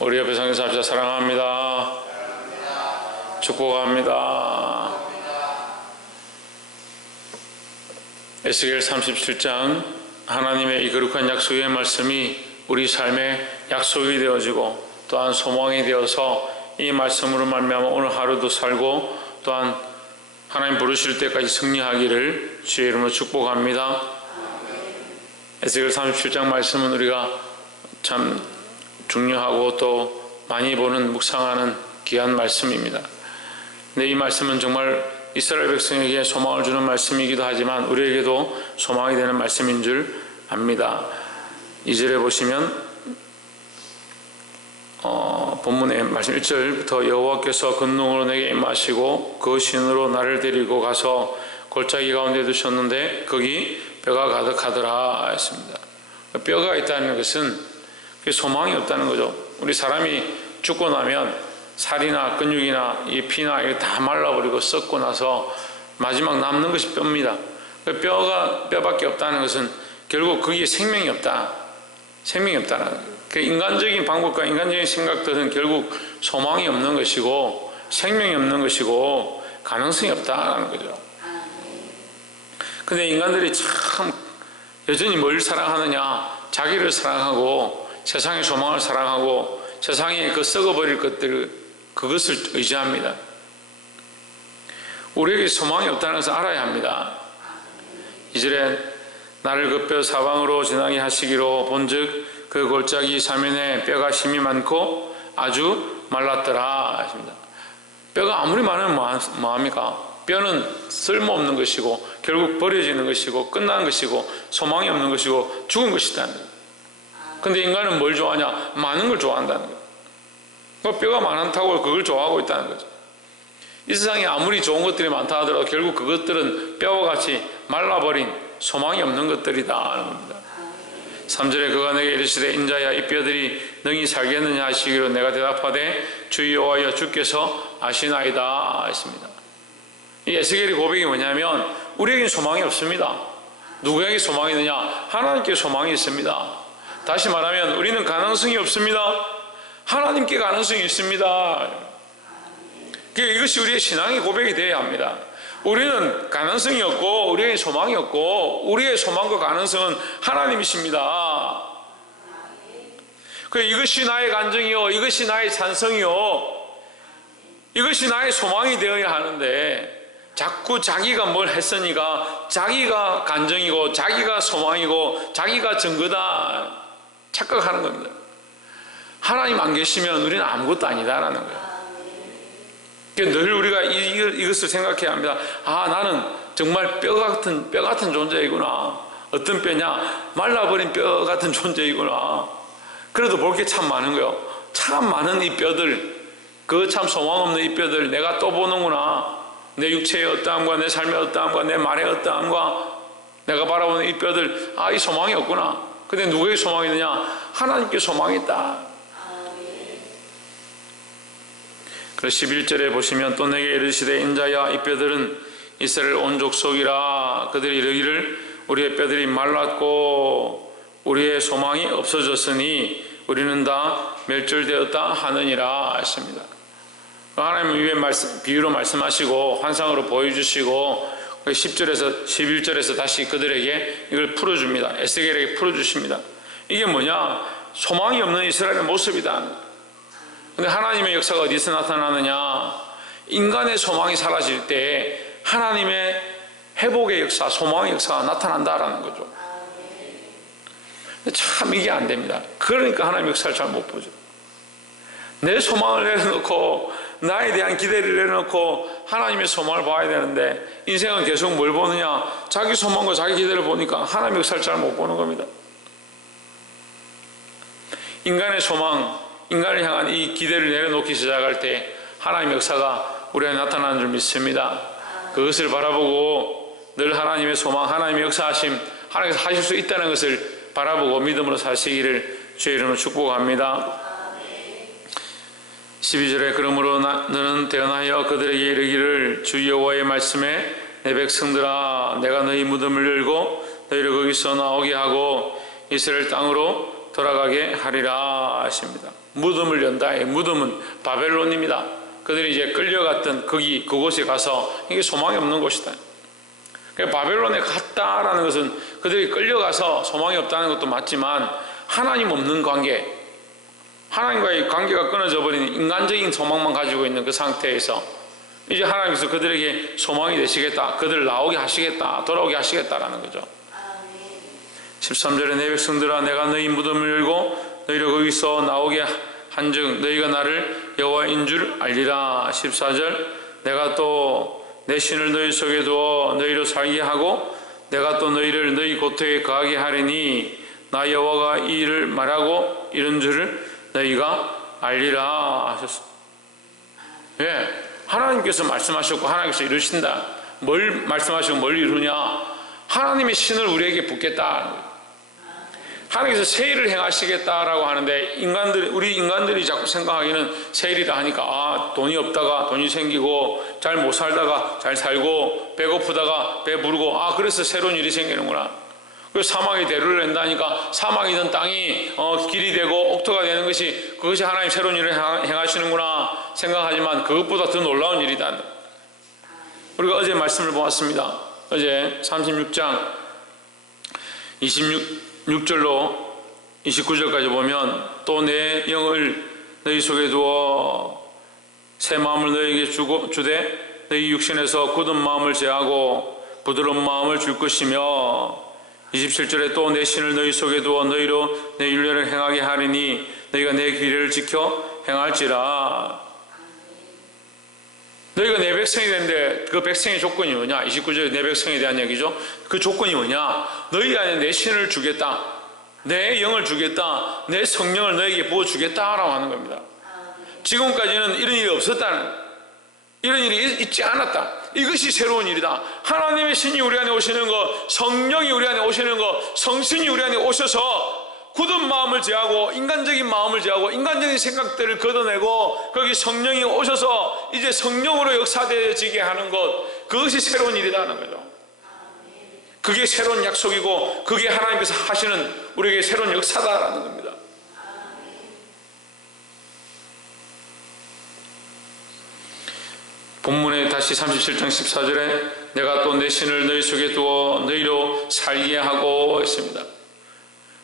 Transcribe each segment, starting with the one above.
우리 옆에 성에서 합시다. 사랑합니다. 축복합니다. 에스겔 37장 하나님의 이 거룩한 약속의 말씀이 우리 삶의 약속이 되어지고 또한 소망이 되어서 이 말씀으로 말미암아 오늘 하루도 살고 또한 하나님 부르실 때까지 승리하기를 주의 이름으로 축복합니다. 에스겔 37장 말씀은 우리가 참 중요하고 또 많이 보는 묵상하는 귀한 말씀입니다. 근데 이 말씀은 정말 이스라엘 백성에게 소망을 주는 말씀이기도 하지만 우리에게도 소망이 되는 말씀인 줄 압니다. 2절에 보시면 본문의 말씀 1절부터 여호와께서 권능으로 내게 임하시고 그 신으로 나를 데리고 가서 골짜기 가운데 두셨는데 거기 뼈가 가득하더라 했습니다. 뼈가 있다는 것은 소망이 없다는 거죠. 우리 사람이 죽고 나면 살이나 근육이나 이 피나 이게 다 말라버리고 썩고 나서 마지막 남는 것이 뼈입니다. 뼈밖에 없다는 것은 결국 거기에 생명이 없다. 생명이 없다는 거예요. 인간적인 방법과 인간적인 생각들은 결국 소망이 없는 것이고 생명이 없는 것이고 가능성이 없다는 거죠. 근데 인간들이 참 여전히 뭘 사랑하느냐? 자기를 사랑하고 세상의 소망을 사랑하고 세상에 그 썩어버릴 것들 그것을 의지합니다. 우리에게 소망이 없다는 것을 알아야 합니다. 이절에 나를 그 뼈 사방으로 지나게 하시기로 본즉 그 골짜기 사면에 뼈가 심이 많고 아주 말랐더라 하십니다. 뼈가 아무리 많으면 뭐합니까? 뼈는 쓸모없는 것이고 결국 버려지는 것이고 끝난 것이고 소망이 없는 것이고 죽은 것이다는 거예요. 근데 인간은 뭘 좋아하냐? 많은 걸 좋아한다는 거예요. 뼈가 많다고 그걸 좋아하고 있다는 거죠. 이 세상에 아무리 좋은 것들이 많다 하더라도 결국 그것들은 뼈와 같이 말라버린 소망이 없는 것들이다 하는 겁니다. 3절에 그가 내게 이르시되 인자야 이 뼈들이 능히 살겠느냐 하시기로 내가 대답하되 주 여호와여 주께서 아시나이다 했습니다. 이 에스겔의 고백이 뭐냐면 우리에겐 소망이 없습니다. 누구에게 소망이 있느냐? 하나님께 소망이 있습니다. 다시 말하면 우리는 가능성이 없습니다. 하나님께 가능성이 있습니다. 이것이 우리의 신앙의 고백이 되어야 합니다. 우리는 가능성이 없고 우리의 소망이 없고 우리의 소망과 가능성은 하나님이십니다. 이것이 나의 간증이요 이것이 나의 찬성이요 이것이 나의 소망이 되어야 하는데 자꾸 자기가 뭘 했으니까 자기가 간증이고 자기가 소망이고 자기가 증거다 착각하는 겁니다. 하나님 안 계시면 우리는 아무것도 아니다라는 거예요. 늘 우리가 이것을 생각해야 합니다. 나는 정말 뼈 같은 존재이구나. 어떤 뼈냐? 말라버린 뼈 같은 존재이구나. 그래도 볼 게 참 많은 거예요. 참 많은 이 뼈들, 그 참 소망 없는 이 뼈들 내가 또 보는구나. 내 육체의 어떠함과 내 삶의 어떠함과 내 말의 어떠함과 내가 바라보는 이 뼈들, 이 소망이 없구나. 근데 누구에게 소망이 있느냐? 하나님께 소망이 있다. 그래서 11절에 보시면 또 내게 이르시되 인자야 이 뼈들은 이스라엘 온 족속이라 그들이 이르기를 우리의 뼈들이 말랐고 우리의 소망이 없어졌으니 우리는 다 멸절되었다 하느니라 했습니다. 하나님은 위에 비유로 말씀하시고 환상으로 보여주시고 10절에서 11절에서 다시 그들에게 이걸 풀어줍니다. 에스겔에게 풀어주십니다. 이게 뭐냐? 소망이 없는 이스라엘의 모습이다. 근데 하나님의 역사가 어디서 나타나느냐? 인간의 소망이 사라질 때 하나님의 회복의 역사, 소망의 역사가 나타난다라는 거죠. 참 이게 안 됩니다. 그러니까 하나님의 역사를 잘 못 보죠. 내 소망을 내려놓고 나에 대한 기대를 내려놓고 하나님의 소망을 봐야 되는데 인생은 계속 뭘 보느냐? 자기 소망과 자기 기대를 보니까 하나님의 역사를 잘 못 보는 겁니다. 인간의 소망, 인간을 향한 이 기대를 내려놓기 시작할 때 하나님의 역사가 우리에게 나타나는 줄 믿습니다. 그것을 바라보고 늘 하나님의 소망, 하나님의 역사하심, 하나님께서 하실 수 있다는 것을 바라보고 믿음으로 사시기를 주의 이름으로 축복합니다. 12절에 그러므로 너는 대언하여 그들에게 이르기를 주 여호와의 말씀에 내 백성들아 내가 너희 무덤을 열고 너희를 거기서 나오게 하고 이스라엘 땅으로 돌아가게 하리라 하십니다. 무덤을 연다. 무덤은 바벨론입니다. 그들이 이제 끌려갔던 그곳에 가서 이게 소망이 없는 곳이다. 그러니까 바벨론에 갔다라는 것은 그들이 끌려가서 소망이 없다는 것도 맞지만 하나님 없는 관계, 하나님과의 관계가 끊어져 버린 인간적인 소망만 가지고 있는 그 상태에서 이제 하나님께서 그들에게 소망이 되시겠다, 그들을 나오게 하시겠다, 돌아오게 하시겠다라는 거죠. 13절에 내 백성들아 내가 너희 무덤을 열고 너희를 거기서 나오게 한즉 너희가 나를 여호와인 줄 알리라. 14절 내가 또 내 신을 너희 속에 두어 너희로 살게 하고 내가 또 너희를 너희 고토에 거하게 하리니 나 여호와가 이 일을 말하고 이런 줄을 너희가 알리라 하셨습니다. 예, 하나님께서 말씀하셨고 하나님께서 이루신다. 뭘 말씀하시고 뭘 이루냐? 하나님의 신을 우리에게 붓겠다. 하나님께서 세일을 행하시겠다라고 하는데 우리 인간들이 자꾸 생각하기는 세일이라 하니까 돈이 없다가 돈이 생기고 잘 못 살다가 잘 살고 배고프다가 배부르고 그래서 새로운 일이 생기는구나. 그리고 사막에 대류를 낸다니까 사막이던 땅이 길이 되고 옥토가 되는 그것이 하나님 새로운 일을 행하시는구나 생각하지만 그것보다 더 놀라운 일이다. 우리가 어제 말씀을 보았습니다. 어제 36장 26절로 29절까지 보면 또 내 영을 너희 속에 두어 새 마음을 너희에게 주되 너희 육신에서 굳은 마음을 제하고 부드러운 마음을 줄 것이며 27절에 또 내 신을 너희 속에 두어 너희로 내 율례를 행하게 하리니 너희가 내 규례를 지켜 행할지라. 너희가 내 백성이 되는데 그 백성의 조건이 뭐냐? 29절에 내 백성에 대한 얘기죠. 그 조건이 뭐냐? 너희 안에 내 신을 주겠다, 내 영을 주겠다, 내 성령을 너희에게 부어주겠다라고 하는 겁니다. 지금까지는 이런 일이 없었다는, 이런 일이 있지 않았다. 이것이 새로운 일이다. 하나님의 신이 우리 안에 오시는 것, 성령이 우리 안에 오시는 것, 성신이 우리 안에 오셔서 굳은 마음을 제하고 인간적인 마음을 제하고 인간적인 생각들을 걷어내고 거기 성령이 오셔서 이제 성령으로 역사되어지게 하는 것, 그것이 새로운 일이라는 거죠. 그게 새로운 약속이고 그게 하나님께서 하시는 우리에게 새로운 역사다라는 겁니다. 본문에 다시 37장 14절에 내가 또 내 신을 너희 속에 두어 너희로 살게 하고 했습니다.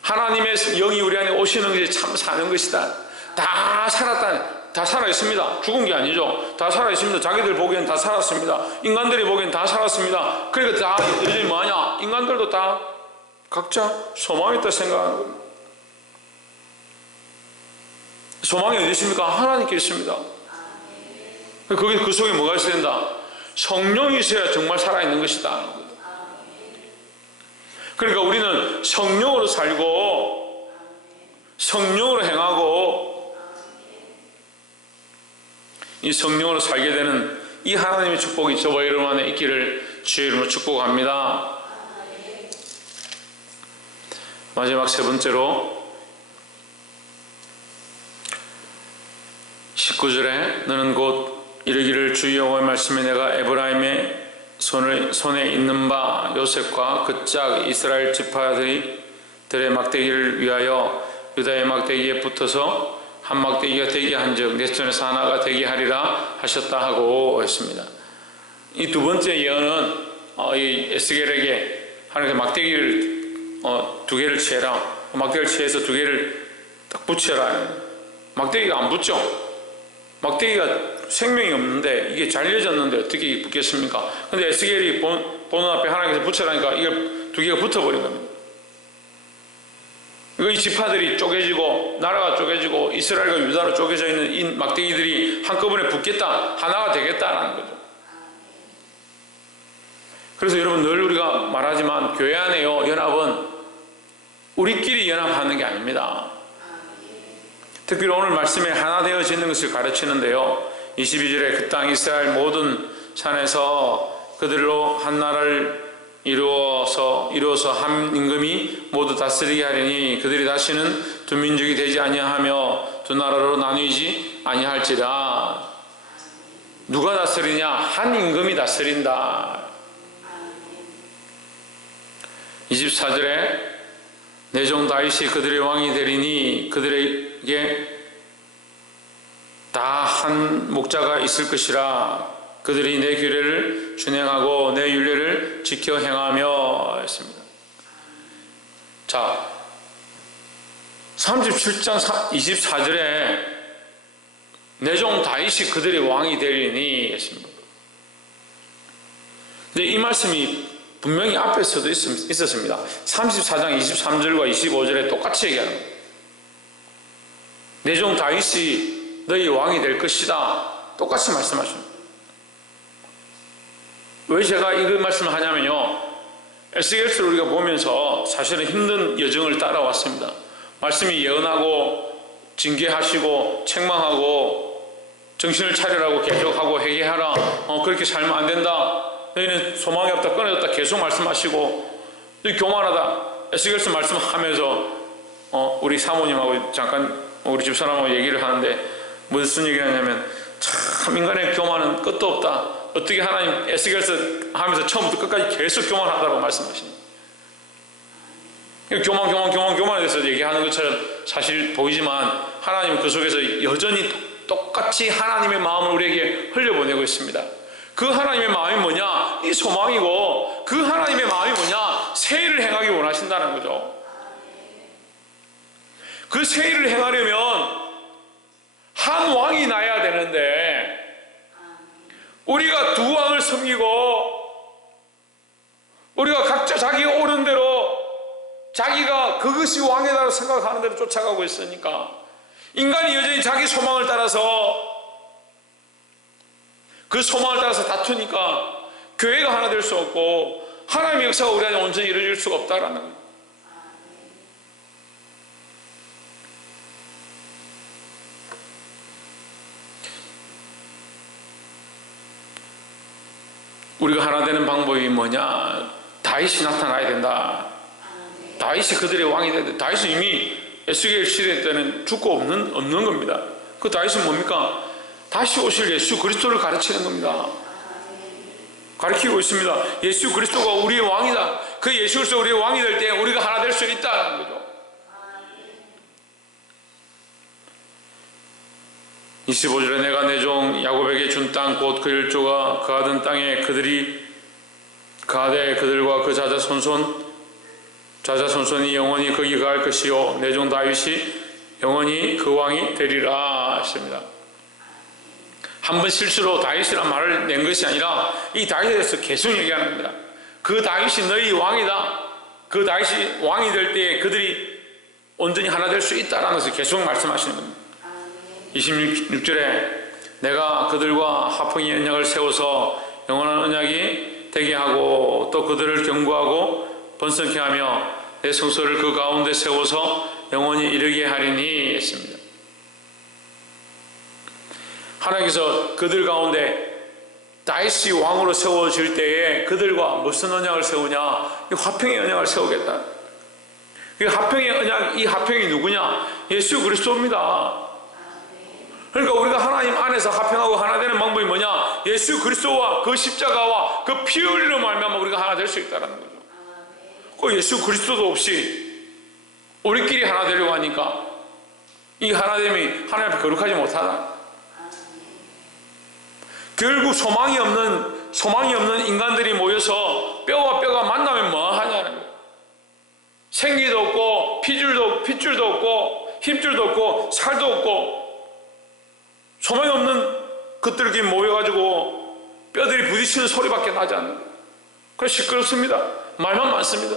하나님의 영이 우리 안에 오시는 것이 참 사는 것이다. 다 살았다. 다 살아있습니다. 죽은 게 아니죠. 다 살아있습니다. 자기들 보기엔 다 살았습니다. 인간들이 보기엔 다 살았습니다. 그러니까 다 여전히 뭐하냐? 인간들도 다 각자 소망이 있다 생각하는 겁니다. 소망이 어디 있습니까? 하나님께 있습니다. 그 속에 뭐가 있어야 된다? 성령이 있어야 정말 살아있는 것이다. 그러니까 우리는 성령으로 살고 성령으로 행하고 이 성령으로 살게 되는 이 하나님의 축복이 저와 여러분 안에 있기를 주의 이름으로 축복합니다. 마지막 세 번째로 19절에 너는 곧 이르기를 주 여호와의 말씀에 내가 에브라임의 손에 있는 바 요셉과 그 짝 이스라엘 지파들의 막대기를 위하여 유다의 막대기에 붙어서 한 막대기가 되게 한즉 내 손에서 하나가 되게 하리라 하셨다 하고 했습니다. 이 두 번째 예언은 이 에스겔에게 하나님께서 막대기를 두 개를 취해라, 막대기를 취해서 두 개를 딱 붙여라. 막대기가 안 붙죠. 막대기가 생명이 없는데 이게 잘려졌는데 어떻게 붙겠습니까? 근데 에스겔이 보는 앞에 하나님께서 붙여라니까 이게 두 개가 붙어버린 겁니다. 이 지파들이 쪼개지고 나라가 쪼개지고 이스라엘과 유다로 쪼개져 있는 이 막대기들이 한꺼번에 붙겠다, 하나가 되겠다라는 거죠. 그래서 여러분 늘 우리가 말하지만 교회 안에요, 연합은 우리끼리 연합하는 게 아닙니다. 특별히 오늘 말씀에 하나 되어지는 것을 가르치는데요, 22절에 그 땅 이스라엘 모든 산에서 그들로 한 나라를 이루어서 한 임금이 모두 다스리게 하리니 그들이 다시는 두 민족이 되지 아니하며 두 나라로 나뉘지 아니할지라. 누가 다스리냐? 한 임금이 다스린다. 24절에 내 종 다윗이 그들의 왕이 되리니 그들에게 다 한 목자가 있을 것이라. 그들이 내 규례를 준행하고 내 율례를 지켜 행하며 했습니다. 자, 37장 24절에 내 종 다윗이 그들의 왕이 되리니 했습니다. 근데 이 말씀이 분명히 앞에서도 있었습니다. 34장 23절과 25절에 똑같이 얘기하는 거예요. 내 종 다윗이 너희 왕이 될 것이다. 똑같이 말씀하십니다. 왜 제가 이 말씀을 하냐면요, 에스겔서를 우리가 보면서 사실은 힘든 여정을 따라왔습니다. 말씀이 예언하고 징계하시고 책망하고 정신을 차리라고 계속하고 회개하라, 그렇게 살면 안 된다, 너희는 소망이 없다, 끊어졌다 계속 말씀하시고, 너희 교만하다 에스겔서 말씀하면서 우리 사모님하고 잠깐 우리 집사람하고 얘기를 하는데 무슨 얘기를 하냐면, 참 인간의 교만은 끝도 없다. 어떻게 하나님 에스겔서 하면서 처음부터 끝까지 계속 교만하다고 말씀하십니다. 교만에 대해서 얘기하는 것처럼 사실 보이지만 하나님은 그 속에서 여전히 똑같이 하나님의 마음을 우리에게 흘려보내고 있습니다. 그 하나님의 마음이 뭐냐? 이 소망이고, 그 하나님의 마음이 뭐냐? 새 일을 행하기 원하신다는 거죠. 그 새 일을 행하려면 한 왕이 나야 되는데, 우리가 두 왕을 섬기고 우리가 각자 자기 옳은 대로 자기가 그것이 왕이라고 생각하는 대로 쫓아가고 있으니까 인간이 여전히 자기 소망을 따라서, 그 소망을 따라서 다투니까 교회가 하나 될 수 없고 하나님의 역사가 우리 안에 온전히 이루어질 수가 없다라는 거예요. 우리가 하나 되는 방법이 뭐냐? 다윗이 나타나야 된다. 다윗이 그들의 왕이 되는데, 다윗은 이미 에스겔 시대 때는 죽고 없는 겁니다. 그 다윗은 뭡니까? 다시 오실 예수 그리스도를 가르치는 겁니다. 가르치고 있습니다. 예수 그리스도가 우리의 왕이다. 그 예수 그리스도 우리의 왕이 될 때 우리가 하나 될 수 있다는 거죠. 25절에 내가 내 종 야곱에게 준 땅 곧 그 일조가 그하던 땅에 그들이 그하되 그들과 그 자자손손이 영원히 거기 거할 것이요 내 종 다윗이 영원히 그 왕이 되리라 했습니다. 한 번 실수로 다윗이란 말을 낸 것이 아니라 이 다윗에 대해서 계속 얘기하는 겁니다. 그 다윗이 너희 왕이다. 그 다윗이 왕이 될 때 그들이 온전히 하나 될 수 있다라는 것을 계속 말씀하시는 겁니다. 26절에 내가 그들과 화평의 언약을 세워서 영원한 언약이 되게 하고 또 그들을 경고하고 번성케 하며 내 성소를 그 가운데 세워서 영원히 이르게 하리니 했습니다. 하나님께서 그들 가운데 다윗이 왕으로 세워질 때에 그들과 무슨 언약을 세우냐? 이 화평의 언약을 세우겠다. 이 화평의 언약, 이 화평이 누구냐? 예수 그리스도입니다. 그러니까 우리가 하나님 안에서 화평하고 하나 되는 방법이 뭐냐? 예수 그리스도와 그 십자가와 그 피 흘리로 말미암아 우리가 하나 될 수 있다는 거죠. 그 예수 그리스도도 없이 우리끼리 하나 되려고 하니까 이 하나됨이 하나님 앞에 거룩하지 못하다. 결국 소망이 없는 인간들이 모여서 뼈와 뼈가 만나면 뭐 하냐는 거예요. 생기도 없고 핏줄도 없고 힘줄도 없고 살도 없고 소망이 없는 것들끼리 모여가지고 뼈들이 부딪히는 소리밖에 나지 않는 거예요. 그래서 시끄럽습니다. 말만 많습니다.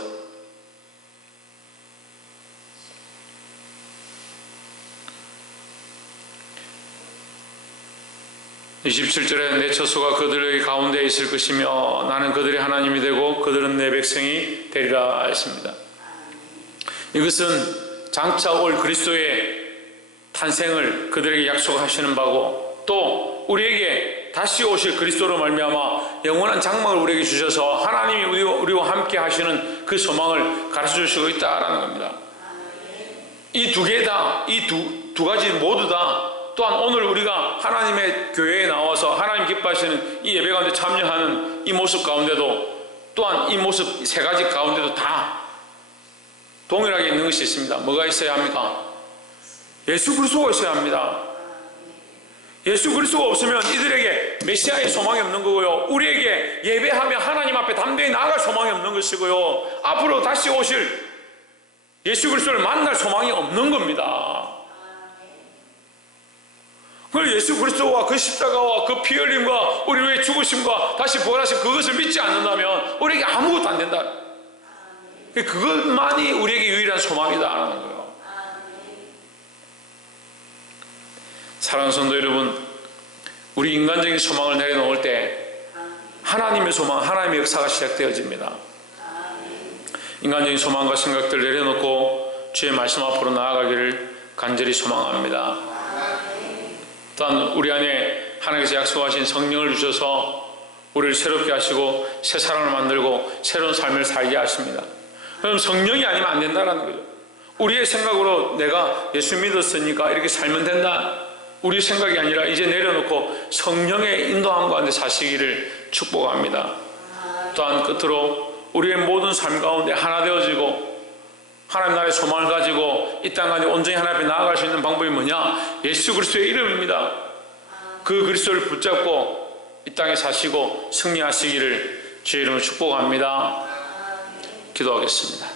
(27절에) 내 처소가 그들의 가운데 있을 것이며 나는 그들의 하나님이 되고 그들은 내 백성이 되리라 했습니다. 이것은 장차 올 그리스도의 탄생을 그들에게 약속하시는 바고, 또 우리에게 다시 오실 그리스도로 말미암아 영원한 장막을 우리에게 주셔서 하나님이 우리와 함께 하시는 그 소망을 가르쳐 주시고 있다라는 겁니다. 이 두 개다, 이 두 가지 모두 다, 또한 오늘 우리가 하나님의 교회에 나와서 하나님 기뻐하시는 이 예배 가운데 참여하는 이 모습 가운데도, 또한 이 모습 세 가지 가운데도 다 동일하게 있는 것이 있습니다. 뭐가 있어야 합니까? 예수 그리스도가 있어야 합니다. 예수 그리스도가 없으면 이들에게 메시아의 소망이 없는 거고요. 우리에게 예배하며 하나님 앞에 담대히 나아갈 소망이 없는 것이고요. 앞으로 다시 오실 예수 그리스도를 만날 소망이 없는 겁니다. 그걸 예수 그리스도와 그 십자가와 그 피 흘림과 우리 위해 죽으심과 다시 부활하신 그것을 믿지 않는다면 우리에게 아무것도 안 된다. 그것만이 우리에게 유일한 소망이다라는 거예요. 사랑하는 성도 여러분, 우리 인간적인 소망을 내려놓을 때 하나님의 소망, 하나님의 역사가 시작되어집니다. 인간적인 소망과 생각들을 내려놓고 주의 말씀 앞으로 나아가기를 간절히 소망합니다. 또한 우리 안에 하나님께서 약속하신 성령을 주셔서 우리를 새롭게 하시고 새 사람을 만들고 새로운 삶을 살게 하십니다. 그럼 성령이 아니면 안 된다는 거죠. 우리의 생각으로 내가 예수 믿었으니까 이렇게 살면 된다, 우리 생각이 아니라 이제 내려놓고 성령의 인도함 가운데 사시기를 축복합니다. 또한 끝으로 우리의 모든 삶 가운데 하나 되어지고 하나님 나라의 소망을 가지고 이 땅 가운데 온전히 하나님 앞에 나아갈 수 있는 방법이 뭐냐? 예수 그리스도의 이름입니다. 그 그리스도를 붙잡고 이 땅에 사시고 승리하시기를 주의 이름으로 축복합니다. 기도하겠습니다.